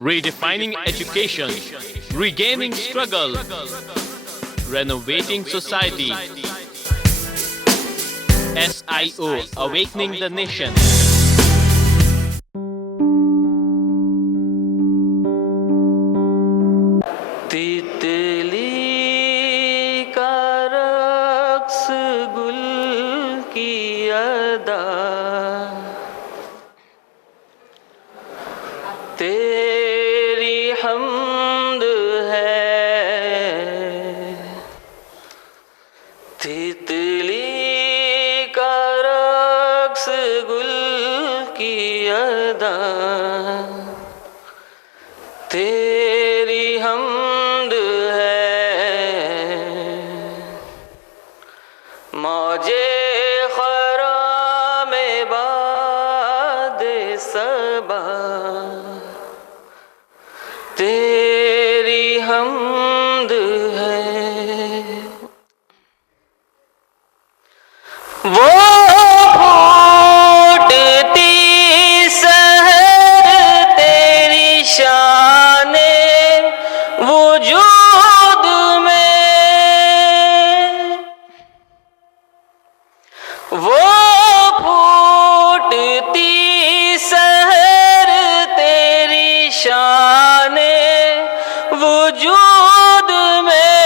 Redefining education, regaining struggle, renovating society. SIO, Awakening the Nation. तितली का रक्स गुल की अदा, तेरी हम्द है। तितली का रक्स गुल की अदा, तेरी हम्द है। मौजे खरामे बाद सबा, तेरी हम्द है। वो फूटती सहर तेरी शाने वजूद में, वो फूटती सहर तेरी शाने वजूद में।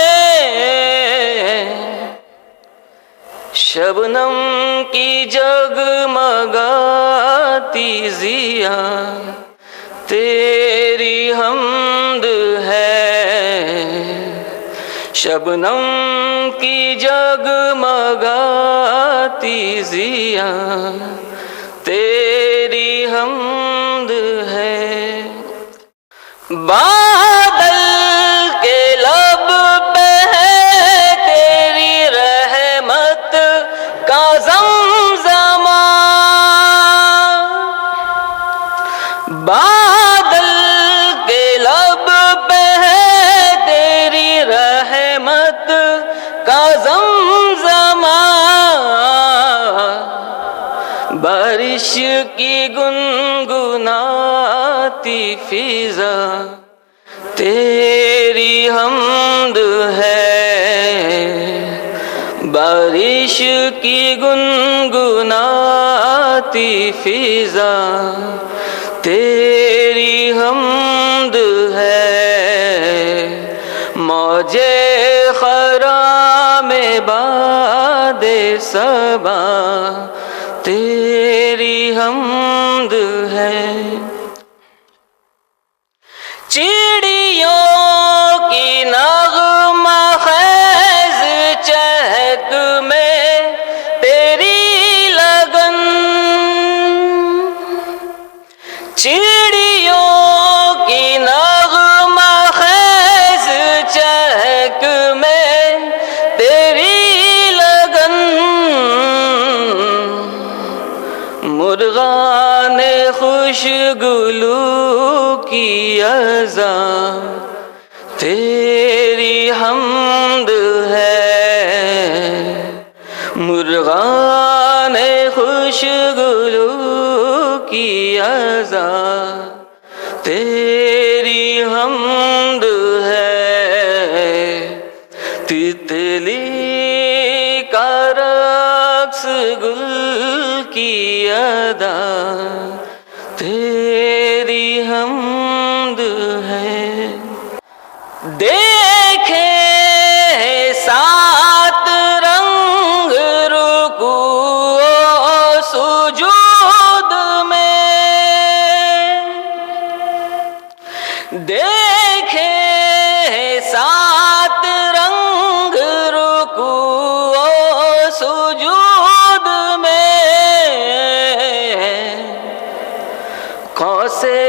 शबनम की जगमगाती जिया, तेरी हम्द है। शबनम की जगमगाती जिया, तेरी हम्द है। बादल के लब पे है तेरी रहमत का ज़मज़मा, बादल के लब पे है तेरी रहमत का ज़मज़मा। बारिश की गुनगुनाती फिजा, तेरी हम्द है। बारिश की गुनगुनाती फिजा, तेरी हम्द है। मौजे खरामे बादे सबा, तेरी हम्द है। चिड़ियों की नग़मा ख़ैज़ चहक में तेरी लगन, चिड़ियों की नग़मा ख़ैज़ चहक में तेरी लगन। मुर्गाने खुशगुलू की अज़ा, तेरी हम्द है। मुर्गाने खुशगुलू की अज़ा, तेरी हम्द है। तितली का रक्स गुल की अदा, तेरी हम्द है। देखे सात रंग रुकू सुजूद में, देखे सात रंग रुकू सुजूद में। कौसे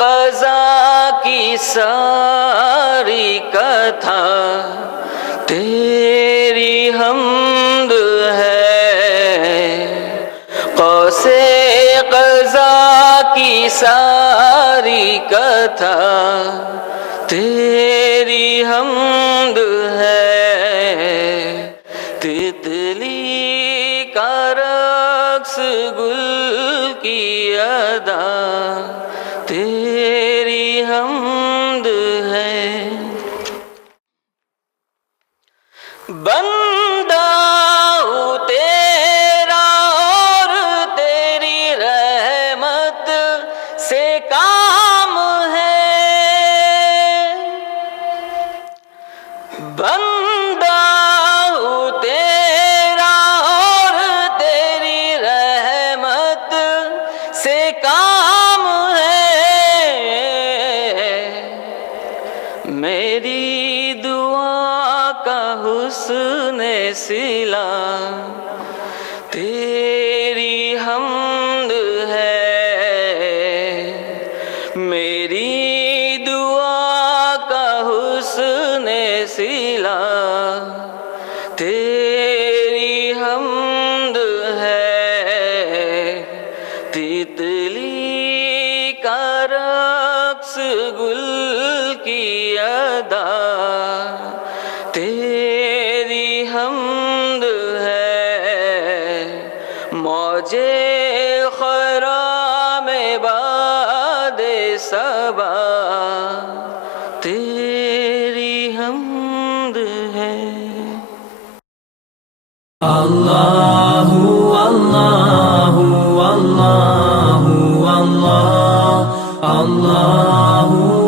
क़ज़ा की सारी कथा, तेरी हम्द है। कौसे क़ज़ा की सारी कथा, तेरी हम्द है। तितली का रक्स गुल की अदा, तेरी तेरी दुआ का हुस्न सिला तेरी हम्द है मेरी दुआ का हुस्न सिला तेरी हम्द है तितली का रक्स गुल की अदा तेरी हम्द है मौजे खराम बादे सबा तेरी हम्द है Allahu Allahu Allahu Allah Allahu